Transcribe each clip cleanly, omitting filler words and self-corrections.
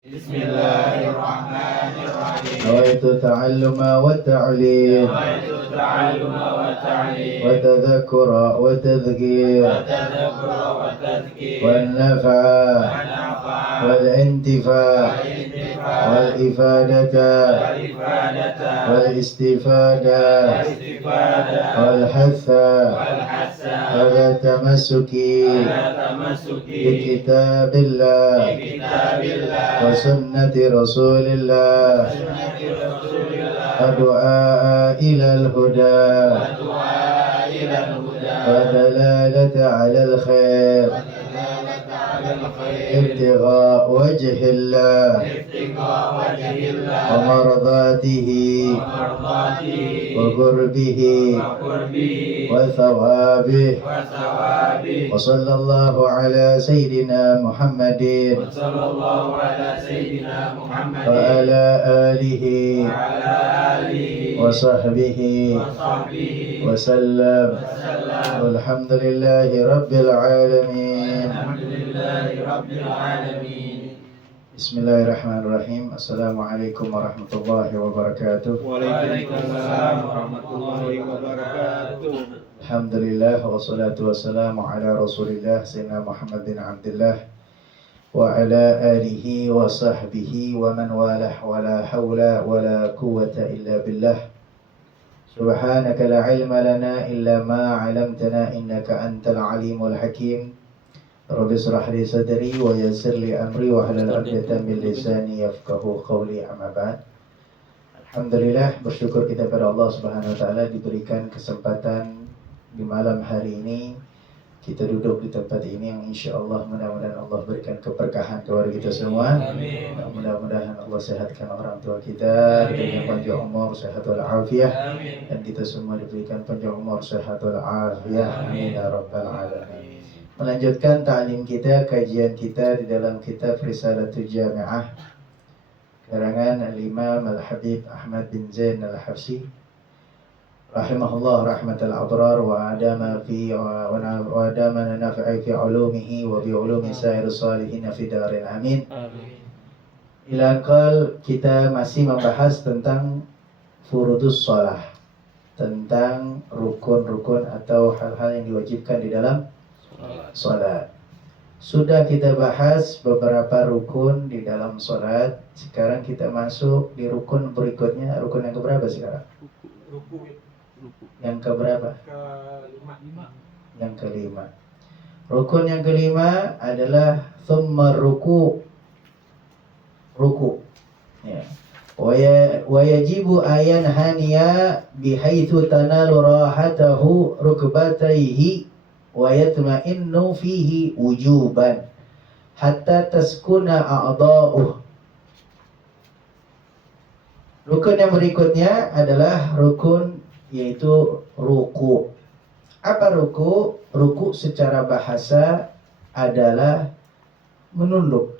Bismillahirrahmanirrahim. نويت التعلم والتعليم والتذكر والتذكير والنفع والانتفاع والإفادة والاستفادة والحث على التمسك بكتاب الله وسنة رسول الله الدعاء إلى الهدى ودلالة على الخير ابتغاء وجه الله ومرضاته وقربه وثوابه وصلى الله على سيدنا محمد وعلى آله وصحبه وسلم والحمد لله رب العالمين. Bismillahirrahmanirrahim. Assalamualaikum warahmatullahi wabarakatuh. Waalaikumsalam warahmatullahi wabarakatuh. Alhamdulillah wassalatu wassalamu ala Rasulillah Sayyidina Muhammad bin Abdullah wa ala alihi wa sahbihi wa man walah wa la hawla wa la quwwata illa billah. Subhanaka la ilma lana illa ma 'allamtana innaka antal alimul hakim. Rabbi shrah li sadri wa yassir li amri wa hlul 'uqdatam min lisani yafqahu qawli, amma ba'd. Alhamdulillah, bersyukur kita pada Allah Subhanahu wa taala diberikan kesempatan di malam hari ini kita duduk di tempat ini yang insyaallah mudah-mudahan Allah berikan keberkahan kepada kita semua. Amin. Mudah-mudahan Allah sehatkan orang tua kita, diberikan panjang umur, sehat wal afiah, dan kita semua diberikan panjang umur, sehat wal afiah. Amin ya rabbal alamin. Melanjutkan ta'lim kita, kajian kita di dalam kitab Risalatul Jami'ah karangan Al-Imam Al-Habib Ahmad bin Zain Al-Hafsi rahimahullah rahmatal abrar wa adama nafi'i fi ulumihi wa bi ulumi sairus salihin fi darin amin. Ilaqal kita masih membahas tentang furudus shalah, tentang rukun-rukun atau hal-hal yang diwajibkan di dalam salat. Sudah kita bahas beberapa rukun di dalam salat. Sekarang kita masuk di rukun berikutnya. Rukun yang keberapa sekarang? Yang keberapa? Yang kelima. Rukun yang kelima adalah thumma ruku. Ruku. Ya. Wa yajibu ayan haniya bihaitsu tanalu rahatahu rukbatayhi wa yatma'innu fihi wujuban hatta taskuna a'dha'uh. Rukun yang berikutnya adalah rukun yaitu ruku. Apa ruku? Ruku secara bahasa adalah menunduk.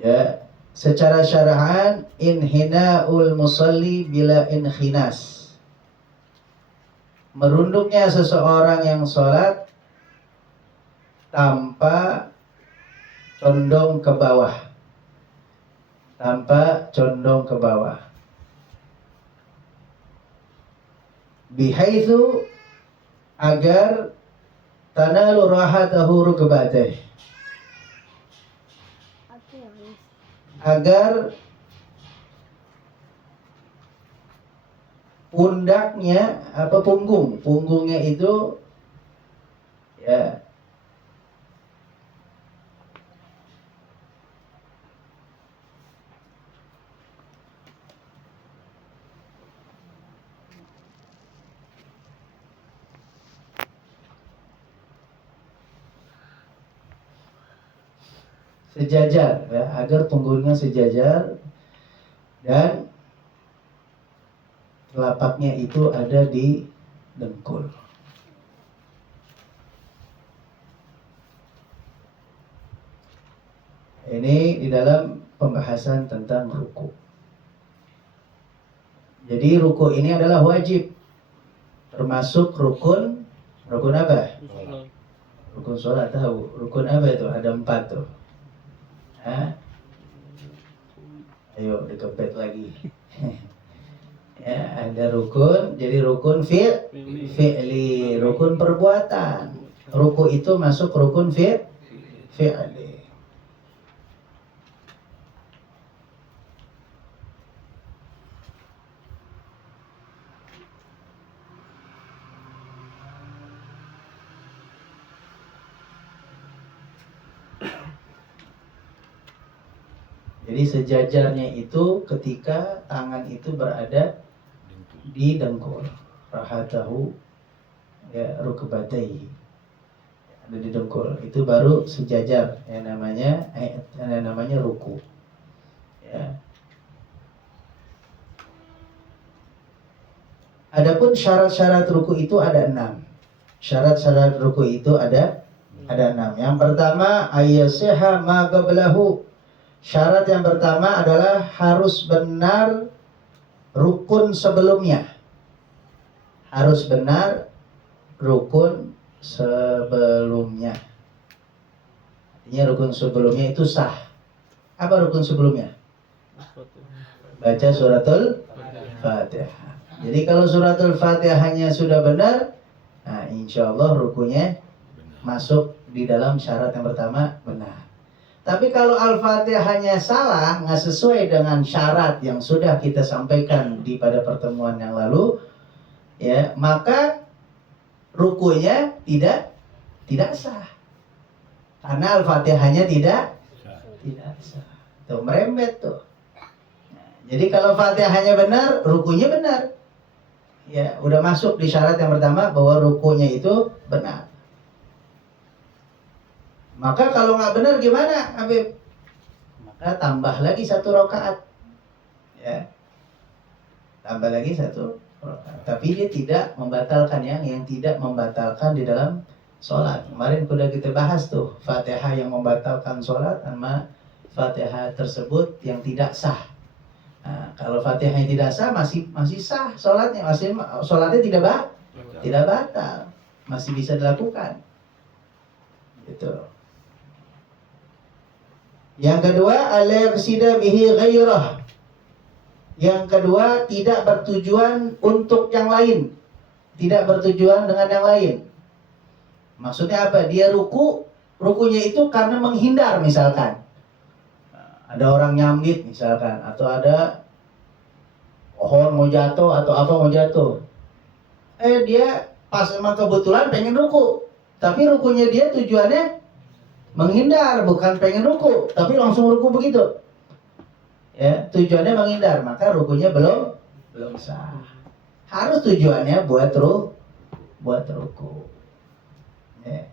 Ya, secara syara'an inhina'ul musalli bila inkhinas. Merunduknya seseorang yang sholat tanpa condong ke bawah. Tanpa condong ke bawah. Bihaitsu agar tanalu rahatahu rukbatih. Agar pundaknya punggungnya itu ya sejajar, ya, agar punggungnya sejajar dan telapaknya itu ada di dengkul. Ini di dalam pembahasan tentang ruku. Jadi ruku ini adalah wajib, termasuk rukun apa? Rukun sholat tahu. Rukun apa itu? Ada 4 tuh. Hah? Ayo dikepet lagi. Ya, ada rukun. Jadi rukun fi'li, rukun perbuatan. Ruku itu masuk rukun fi'li. Jadi sejajarnya itu ketika tangan itu berada di dengkul, rahatahu ya rukbatayhi, ada di dengkul, itu baru sejajar, yang namanya ruku. Ya. Adapun syarat-syarat ruku itu ada 6. Syarat-syarat ruku itu ada 6. Yang pertama ayyasiha ma qablahu. Syarat yang pertama adalah harus benar rukun sebelumnya. Harus benar rukun sebelumnya. Artinya rukun sebelumnya itu sah. Apa rukun sebelumnya? Baca suratul Fatihah. Jadi kalau suratul Fatihahnya sudah benar, nah insya Allah rukunya masuk di dalam syarat yang pertama benar. Tapi kalau Al-Fatihahnya salah, nggak sesuai dengan syarat yang sudah kita sampaikan pada pertemuan yang lalu, ya maka rukunya tidak sah. Karena Al-Fatihahnya tidak sah. Tuh merembet tuh. Nah, jadi kalau Fatihahnya benar, rukunya benar. Ya, udah masuk di syarat yang pertama bahwa rukunya itu benar. Maka kalau nggak benar gimana, Habib? Maka tambah lagi 1 rakaat, ya, tambah lagi 1 rakaat. Tapi dia tidak membatalkan yang tidak membatalkan di dalam sholat. Kemarin sudah kita bahas tuh Fatihah yang membatalkan sholat sama Fatihah tersebut yang tidak sah. Nah, kalau Fatihah yang tidak sah masih sah sholatnya, sholatnya tidak batal, masih bisa dilakukan. Gitu. Yang kedua, al-iqsida bihi ghairah. Yang kedua, tidak bertujuan untuk yang lain. Tidak bertujuan dengan yang lain. Maksudnya apa? Dia rukunya itu karena menghindar misalkan. Ada orang nyambit misalkan, atau ada pohon mau jatuh atau apa mau jatuh. Dia pas emang kebetulan pengen ruku. Tapi rukunya dia tujuannya menghindar, bukan pengen ruku, tapi langsung ruku begitu. Ya, tujuannya menghindar, maka rukunya belum sah. Harus tujuannya buat ruku. Ya.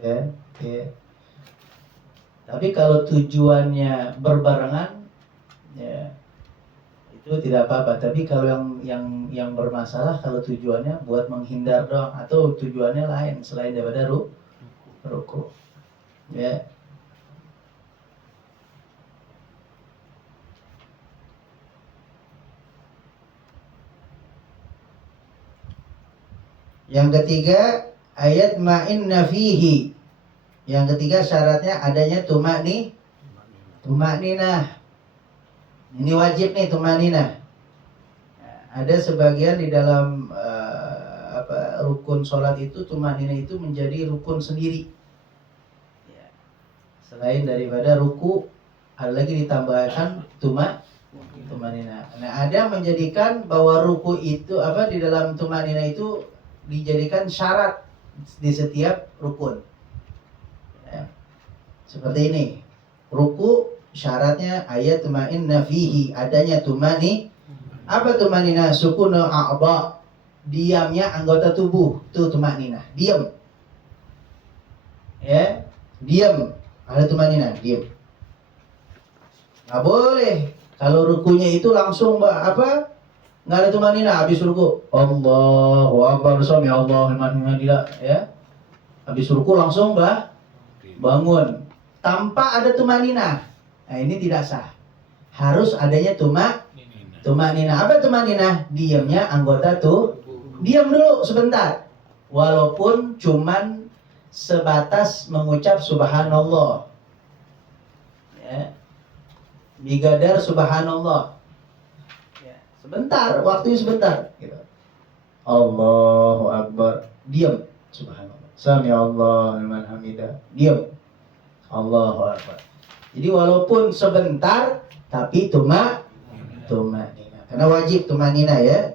Ya. Tapi kalau tujuannya berbarengan, ya itu tidak apa-apa. Tapi kalau yang bermasalah kalau tujuannya buat menghindar doang atau tujuannya lain selain daripada ruku, ya. Yang ketiga, ayat ma'inna fihi. Yang ketiga syaratnya adanya tumakninah. Ini wajib nih tumakninah. Ada sebagian di dalam rukun sholat itu tumakninah itu menjadi rukun sendiri. Ya. Selain daripada ruku, ada lagi ditambahkan tumakninah. Nah, ada menjadikan bahwa ruku itu di dalam tumakninah itu dijadikan syarat di setiap rukun. Ya. Seperti ini. Ruku syaratnya ayat tumainna fihi, adanya tumani. Apa tumanina? Sukunu a'ba, diamnya anggota tubuh. Itu tumanina, diam. Diam. Ada tumanina, diam. Nggak boleh Kalau rukunya itu langsung apa? Nggak ada tumanina habis ruku. Allahu Akbar, sami Allahu liman hamidah, ya. Habis ruku langsung bangun tanpa ada tumanina. Nah, ini tidak sah. Harus adanya tumanina. Apa tumanina? Diamnya anggota tuh. Diam dulu sebentar. Walaupun cuman sebatas mengucap subhanallah. Ya. Bigadar subhanallah. Ya. Sebentar, waktunya sebentar. Gitu. Allahu Akbar. Diam. Subhanallah. Sami Allah liman hamidah. Diam. Allahu Akbar. Jadi walaupun sebentar, tapi tumanina. Karena wajib tumanina, ya.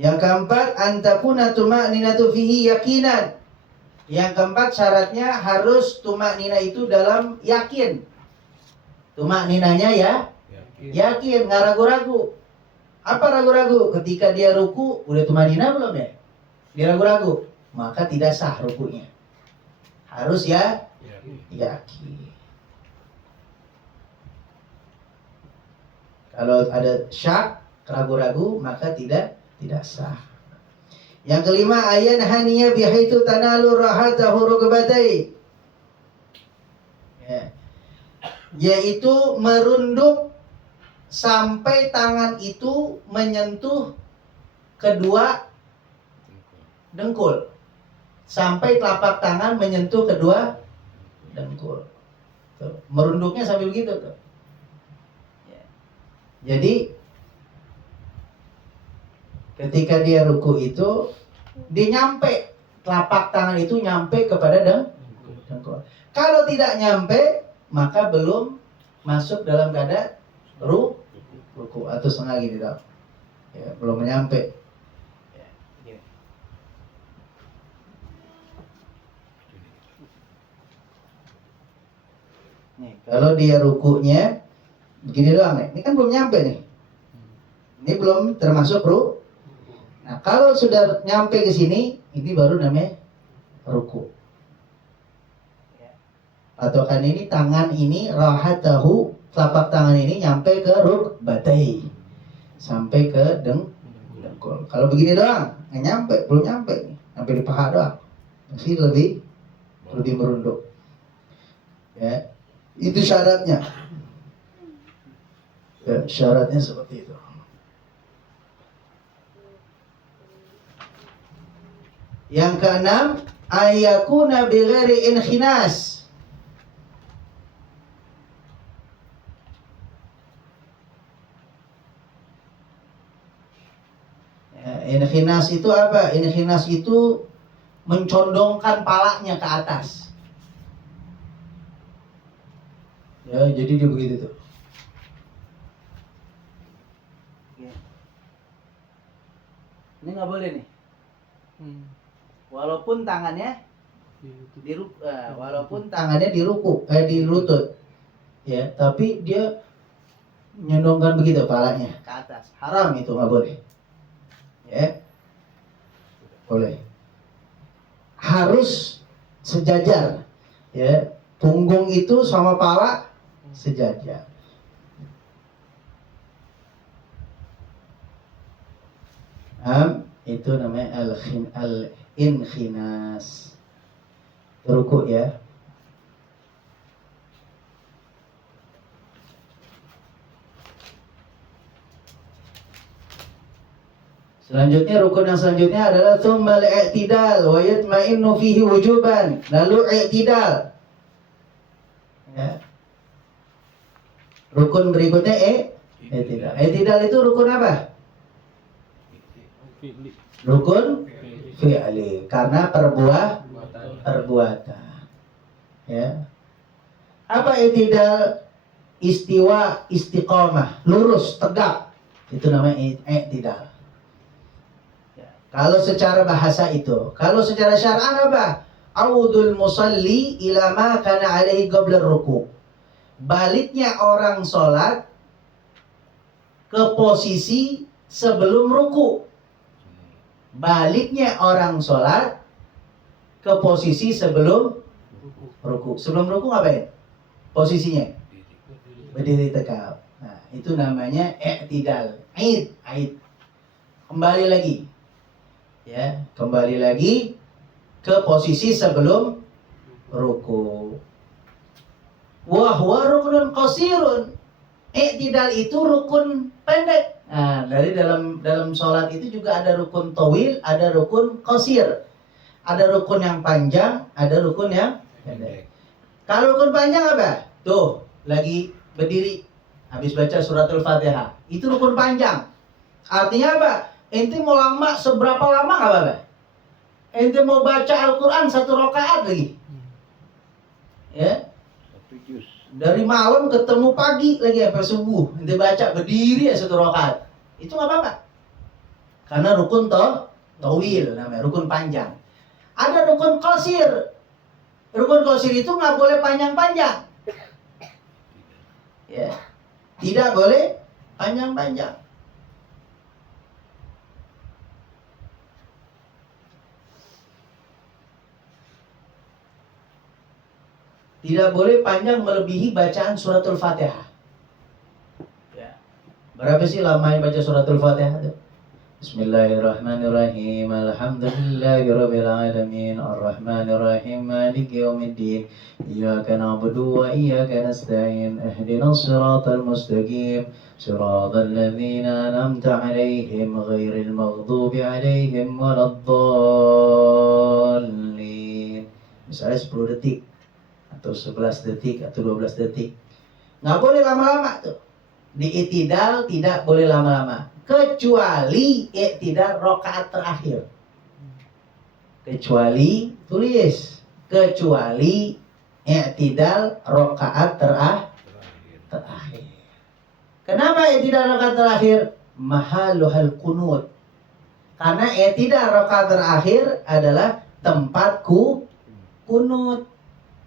Yang keempat, antakuna tuma'ninatu fihi yakinan. Yang keempat syaratnya harus tuma'nina itu dalam yakin. Tuma'ninanya ya yakin, nggak ragu-ragu. Apa ragu-ragu? Ketika dia ruku, udah tuma'nina belum ya? Dia ragu-ragu, maka tidak sah rukunya. Harus ya yakin. Kalau ada syak, ragu-ragu, maka tidak sah. Yang kelima, ayan haniya bihaitu tanalu rahatahu rukbatai. Ya. Yaitu merunduk sampai tangan itu menyentuh kedua dengkul. Sampai telapak tangan menyentuh kedua dengkul. Tuh. Merunduknya sampai begitu tuh. Ya. Jadi ketika dia ruku itu, dia nyampe, telapak tangan itu nyampe kepada dengkul. Kalau tidak nyampe, maka belum masuk dalam keadaan ruku atau setengah gini dong. Ya, belum nyampe. Ya, gini. Nih, kalau dia rukunya begini doang nih, ini kan belum nyampe nih. Ini belum termasuk ruku. Nah, kalau sudah nyampe ke sini, ini baru namanya ruku. Patokan ini, tangan ini, rahatahu, telapak tangan ini nyampe ke rukbatai, sampai ke dengkul. Kalau begini doang, nggak nyampe, belum nyampe nih, sampai di paha doang. Masih lebih merunduk. Ya, itu syaratnya. Ya, syaratnya seperti itu. Yang keenam, ayyakuna bighairi inkhinas. Ya, inkhinas itu apa? Inkhinas itu mencondongkan palanya ke atas. Ya, jadi dia begitu tuh. Ini nggak boleh nih. Walaupun tangannya di lutut, ya, tapi dia menyondongkan begitu palanya ke atas. Haram itu, nggak boleh. Ya, boleh. Harus sejajar, ya, punggung itu sama pala sejajar. Itu namanya al-inkhinas. Ruku, ya. Selanjutnya, rukun yang selanjutnya adalah tsummal i'tidal wa yatma'innu fihi wujuban. Lalu i'tidal. Ya. Rukun berikutnya i'tidal. I'tidal itu rukun apa? Rukun fi'li, karena perbuatan. Ya. Apa i'tidal? Istiwa, istiqamah, lurus, tegak. Itu namanya i'tidal. Ya. Kalau secara bahasa itu, kalau secara syar'an apa? Audul musalli ila ma kana alaihi qabla ruku. Baliknya orang sholat ke posisi sebelum ruku. Baliknya orang sholat ke posisi sebelum ruku. Sebelum ruku ngapain? Posisinya berdiri tegap. Nah, itu namanya i'tidal. Ait. Kembali lagi. Ya, kembali lagi ke posisi sebelum ruku. Wa huwa rukunun qasirun. I'tidal itu rukun pendek. Nah, dari dalam sholat itu juga ada rukun tawil, ada rukun qasir. Ada rukun yang panjang, ada rukun yang pendek. Kalau rukun panjang apa? Tuh, lagi berdiri habis baca suratul Fatihah. Itu rukun panjang. Artinya apa? Ente mau lama seberapa lama nggak apa-apa. Ente mau baca Al-Quran 1 rakaat lagi. Ya. Dari malam ketemu pagi lagi sampai subuh. Ente baca berdiri ya 1 rakaat. Itu nggak apa-apa. Karena rukun tawil namanya, rukun panjang. Ada rukun qasir. Rukun qasir itu nggak boleh panjang-panjang. Ya. Tidak boleh panjang-panjang. Tidak boleh panjang melebihi bacaan suratul Fatihah. Ya. Berapa sih lamanya baca suratul Fatihah itu? Bismillahirrahmanirrahim. Alhamdulillahirabbil alamin. Arrahmanirrahim. Maliki yaumiddin. Iyyaka na'budu wa iyyaka nasta'in. Ihdinas siratal mustaqim. Siratal ladzina an'amta 'alaihim ghairil maghdubi 'alaihim waladdallin. Misalnya 10 detik atau 11 detik atau 12 detik. Nggak boleh lama-lama tuh. Di i'tidal tidak boleh lama-lama. Kecuali i'tidal rakaat terakhir. Kecuali, tulis. Kecuali i'tidal rakaat terakhir. Kenapa i'tidal rakaat terakhir? Mahaluhal kunut. Karena i'tidal rakaat terakhir adalah tempat kunut.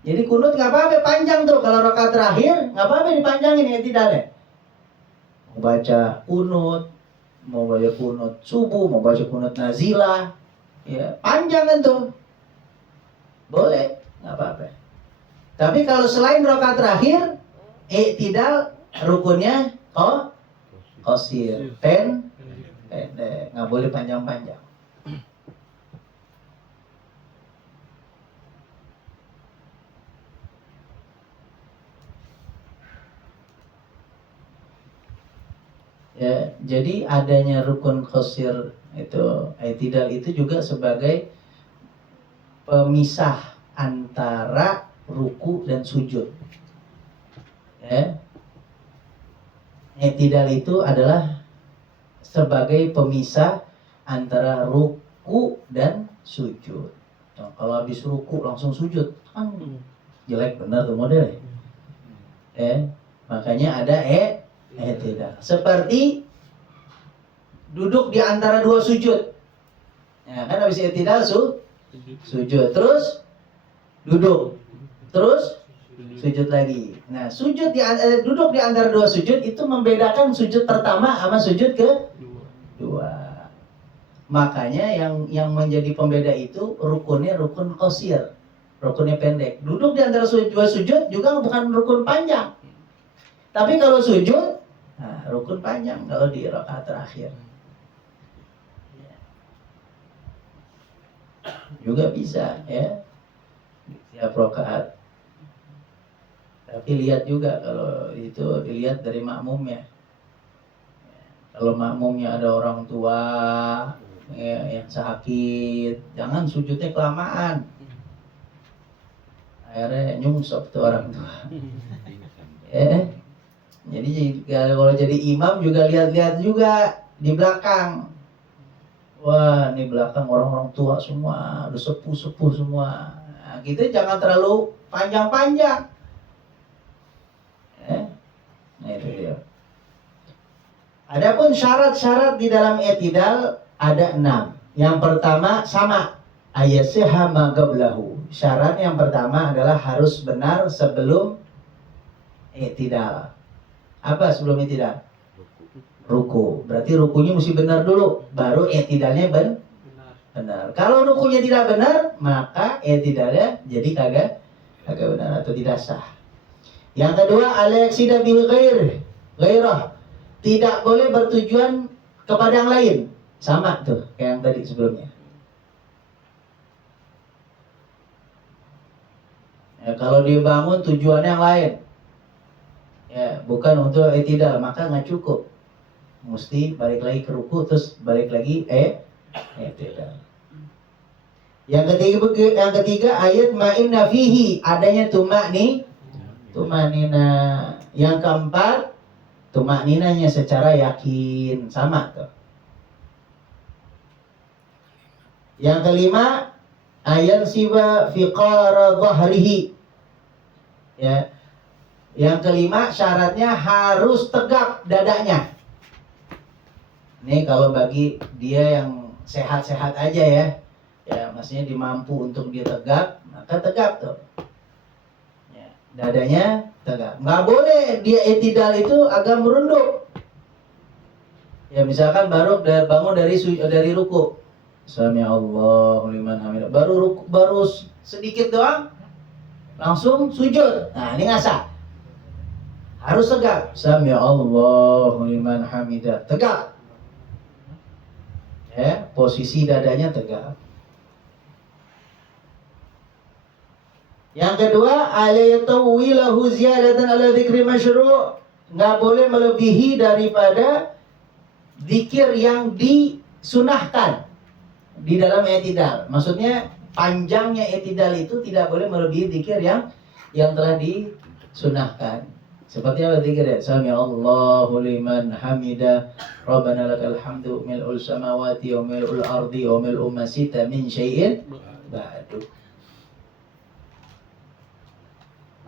Jadi kunut nggak apa-apa panjang tuh. Kalau rakaat terakhir nggak apa-apa dipanjangin i'tidalnya. Mau baca kunut, mau baca kunut subuh, mau baca kunut nazilah, ya panjang kan tuh. Boleh, nggak apa-apa. Tapi kalau selain rakaat terakhir, i'tidal rukunnya qasir, pendek, nggak boleh panjang-panjang. Ya, jadi adanya rukun qasir itu i'tidal itu juga sebagai pemisah antara ruku dan sujud. Ya. I'tidal itu adalah sebagai pemisah antara ruku dan sujud. Nah, kalau habis ruku langsung sujud, kan jelek benar tuh modelnya. Makanya ada i'tidal. Seperti duduk di antara 2 sujud. Ya, kan habis i'tidal sujud, terus duduk, terus sujud lagi. Nah, duduk di antara 2 sujud itu membedakan sujud pertama sama sujud kedua. Makanya yang menjadi pembeda itu rukunnya rukun qasir, rukunnya pendek. Duduk di antara 2 sujud juga bukan rukun panjang. Tapi kalau sujud, nah, rukun panjang kalau di rakaat terakhir. Juga bisa ya, tiap rakaat. Tapi lihat juga kalau itu dilihat dari makmumnya. Kalau makmumnya ada orang tua ya, yang sakit, jangan sujudnya kelamaan. Akhirnya nyungsep tuh orang tua. Jadi kalau jadi imam juga lihat-lihat juga di belakang. Wah, ini belakang orang-orang tua semua, udah sepuh-sepuh semua. Nah, kita jangan terlalu panjang-panjang. Nah itu dia. Adapun syarat-syarat di dalam i'tidal ada 6. Yang pertama sama ayasihha ma qablahu. Syarat yang pertama adalah harus benar sebelum i'tidal. Apa sebelum i'tidal? Ruku. Berarti rukunya mesti benar dulu, baru i'tidalnya benar. Kalau rukunya tidak benar, maka i'tidalnya jadi kagak benar atau tidak sah. Yang kedua, al-yaksida bihi ghairah. Tidak boleh bertujuan kepada yang lain. Sama tuh kayak yang tadi sebelumnya. Ya, kalau dia bangun tujuannya yang lain, ya bukan untuk i'tidal, maka nggak cukup. Mesti balik lagi ke ruku, terus balik lagi i'tidal. Yang ketiga ayat ma'inna fihi, adanya tumanina. Yang keempat, tumaninanya secara yakin, sama tuh. Yang kelima, ayat siwa fiqara dhahrihi. Ya. Yang kelima, syaratnya harus tegak dadanya. Ini kalau bagi dia yang sehat-sehat aja ya. Ya, maksudnya dimampu untuk dia tegak, maka tegak tuh. Ya, dadanya tegak. Nggak boleh dia i'tidal itu agak merunduk. Ya, misalkan baru bangun dari ruku. Sami Allahu liman hamidah. Baru sedikit doang langsung sujud. Nah, ini nggak harus tegak. Sami Allahu liman hamidah. Tegak. Ya, posisi dadanya tegak. Yang kedua, alayatawilahu ziyadatan ala dzikri masyru'. Nggak boleh melebihi daripada zikir yang disunahkan di dalam i'tidal. Maksudnya panjangnya i'tidal itu tidak boleh melebihi zikir yang telah disunahkan. Seperti apa zikirnya? Sami Allahu liman hamida, Rabbana lakal hamdu mil'ul samawati wa mil'ul ardi wa mil'u ma sita min syai'in ba'du.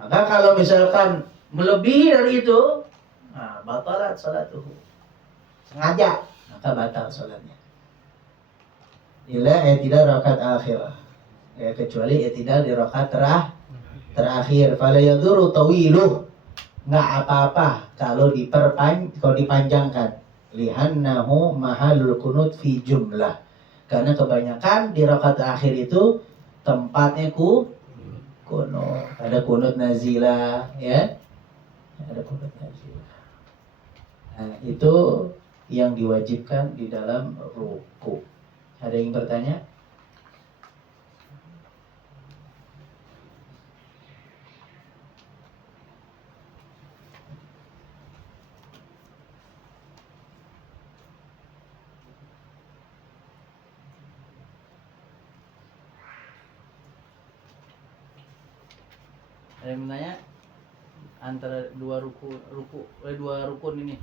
Maka kalau misalkan melebihi dari itu, nah, batalat salatuhu. Sengaja, maka batal salatnya. Illa i'tidal rakaat akhirah. Ya, kecuali i'tidal di rakaat terakhir. Fala yadhuru tawiluh. Nggak apa-apa kalau dipanjangkan. Lihannahu mahalul kunut fi jumlah. Karena kebanyakan di rakaat akhir itu tempatnya kunut. Ada kunut nazilah, ya. Ada kunut nazilah. Nah, itu yang diwajibkan di dalam ruku. Ada yang bertanya? Ada yang bertanya? Antara dua rukun ini.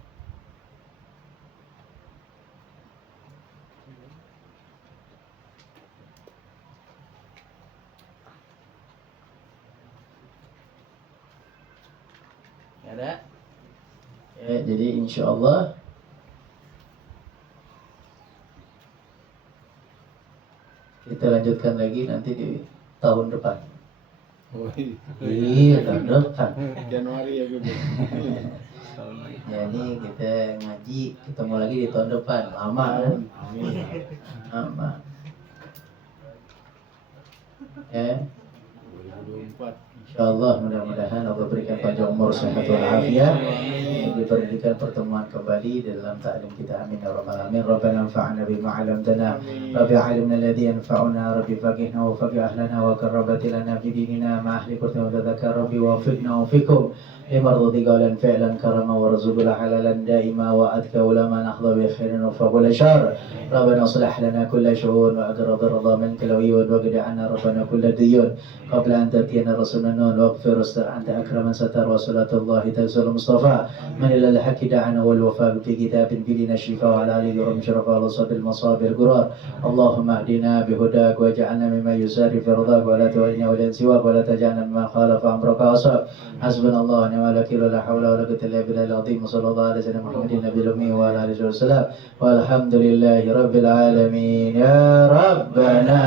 Ada? Ya, jadi insya Allah kita lanjutkan lagi nanti di tahun depan. Oh, iya, tahun depan. Januari ya Bebe. Jadi kita ngaji ketemu lagi di tahun depan. Lama kan? Lama. Ya. 2024. InsyaAllah mudah-mudahan Allah berikan panjang umur, sehat walafiat, diberikan pertemuan kembali dalam ta'lim kita. Amin ya rabbal alamin. Rabbana anfa'na bima 'allamtana, Rabbi 'allimna alladhi yanfa'una, Rabbi faqihna wa faqih ahlana wa qarrabati lana fi dinina ma ahli kurti wa tadhakkar, Rabbi wafiqna wa fikum limarḍati qawlan fi'lan karama warzuqna halalan daima wa adka ulama nahdha bi khairin wa faqul syar. Rabbana aslih lana kulla syu'un wa aqrab ridha minka al-uyun wa qdi 'anna rabbana kulla diyun qabla an tatiyana rasulana واغفر واستر أنت أكرم ستر وصلاة الله تغسل المصطفى من إلى الحق دعنا والوفاء في كتاب فينا الشفاء وعلى آله وصحبه شرفاء وصب المصاب القرار. اللهم اهدنا بهداك واجعلنا مما يسار في رضاك ولا تولنا ولا سواك ولا تجعلنا مما خالف أمرك وعصاك. حسبنا الله ونعم الوكيل ولا حول ولا قوة إلا بالله العظيم وصلى الله على سيدنا محمد النبي الأمي وعلى آله وسلم والحمد لله رب العالمين. يا ربنا